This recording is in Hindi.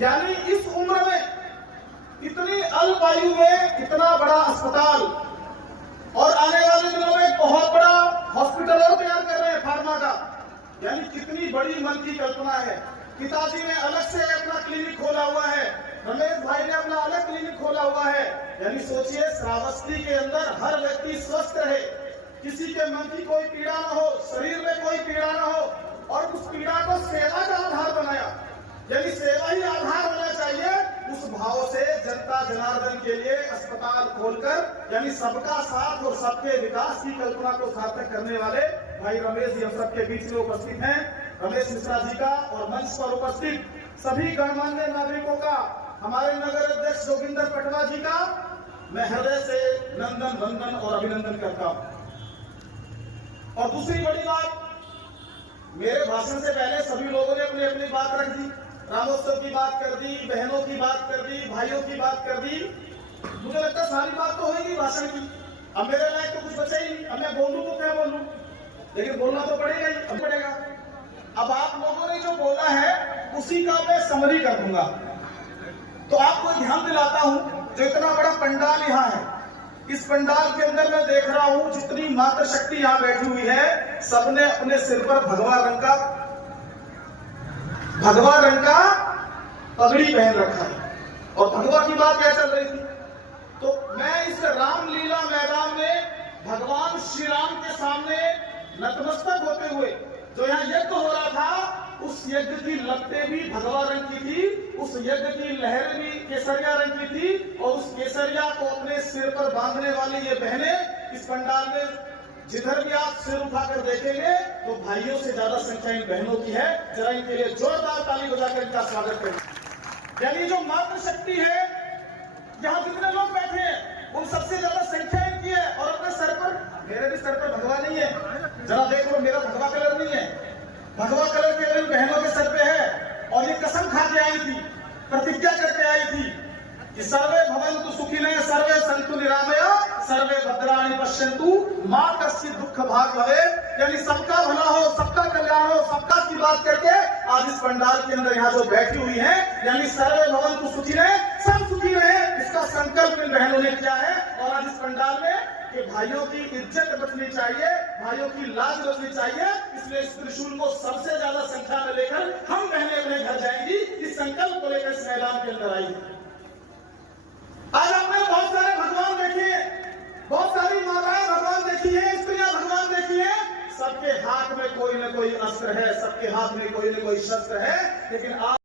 यानी इस उम्र में इतनी अल्प आयु में इतना बड़ा अस्पताल और आने वाले दिनों में बहुत बड़ा हॉस्पिटल और तैयार कर रहे हैं फार्मा का। यानी कितनी बड़ी मन की कल्पना है। पिताजी ने अलग से अपना क्लिनिक खोला हुआ है, रमेश भाई ने अपना अलग क्लिनिक खोला हुआ है। यानी सोचिए, श्रावस्ती के अंदर हर व्यक्ति स्वस्थ रहे, किसी के मन की कोई पीड़ा न हो, शरीर में कोई पीड़ा न हो, और उस पीड़ा को सेवा का आधार बनाया। यानी सेवा ही आधार होना चाहिए। उस भाव से जनता जनार्दन के लिए अस्पताल खोलकर यानी सबका साथ और सबके विकास की कल्पना को सार्थक करने वाले भाई रमेश जी हम सबके बीच में उपस्थित हैं। रमेश मिश्रा जी का और मंच पर उपस्थित सभी गणमान्य नागरिकों का, हमारे नगर अध्यक्ष जोगिंदर पटवा जी का मैं हृदय से नंदन वंदन और अभिनंदन करता हूं। और दूसरी बड़ी बात, मेरे भाषण से पहले सभी लोगों ने अपनी अपनी बात रख दी। रामोत्सव की बात कर दी, बहनों की बात कर दी, भाइयों की बात कर दी। मुझे लगता है सारी बात तो होगी भाषण की। अब मेरे लायक तो कुछ बचा ही नहीं। अब मैं बोलूं तो क्या बोलूं, लेकिन बोलना तो पड़ेगा ही, अब पड़ेगा। अब आप लोगों ने जो बोला है उसी का मैं समरी कर दूंगा। तो आपको ध्यान दिलाता हूं, जो इतना बड़ा पंडाल यहाँ है, इस पंडाल के अंदर मैं देख रहा हूं जितनी मातृ शक्ति यहाँ बैठी हुई है, सबने अपने सिर पर भगवा रंग का पगड़ी पहन रखा है। और भगवा की बात क्या चल रही थी, तो मैं इस रामलीला मैदान में भगवान श्री राम के सामने नतमस्तक होते हुए जो यहाँ यज्ञ हो रहा था, उस यज्ञ की लपटें भी भगवा रंग की थी, उस यज्ञ की लहर भी केसरिया रंग की थी, और उस केसरिया को अपने सिर पर बांधने वाली ये बहनें इस पंडाल में जिधर भी आप सिर उठाकर देखेंगे तो भाइयों से ज्यादा संख्या इन बहनों की है। जरा इनके लिए जोरदार ताली बजाकर इनका स्वागत करें। यानी जो मातृ शक्ति है, यहाँ जितने लोग बैठे हैं उन सबसे ज्यादा संख्या इनकी है। और अपने सर पर, मेरे भी सर पर भगवा नहीं है, जरा देख लो, मेरा भगवा कलर नहीं है, भगवा कलर केवल बहनों के सर पे है। और ये कसम खा के आई थी, प्रतिज्ञा करके आई थी कि सर्वे भवन्तु सुखिनः, सर्वे सन्तु निरामया, सर्वे भद्राणि पश्यन्तु, मां कश्चित् दुःख भाग् भवेत्। यानी सबका भला हो, सबका कल्याण हो, सबका की बात करके आज इस पंडाल के अंदर यहाँ जो बैठी हुई है, यानी सर्वे भवन्तु सुखिनः, सब सुखी रहे, इसका संकल्प इन बहनों ने किया है। और आज इस पंडाल में कि भाइयों की इज्जत बचनी चाहिए, भाइयों की लाज बचनी चाहिए, इसलिए इस त्रिशूल को सबसे ज्यादा संख्या में लेकर हम बहनें अपने घर जाएंगी। इस संकल्प को लेकर इस मैदान के अंदर आई। आज आपने बहुत सारे भगवान देखे, बहुत सारी माताएं भगवान देखी है, स्त्रियां भगवान देखी है, सबके हाथ में कोई न कोई अस्त्र है, सबके हाथ में कोई न कोई शस्त्र है, लेकिन आप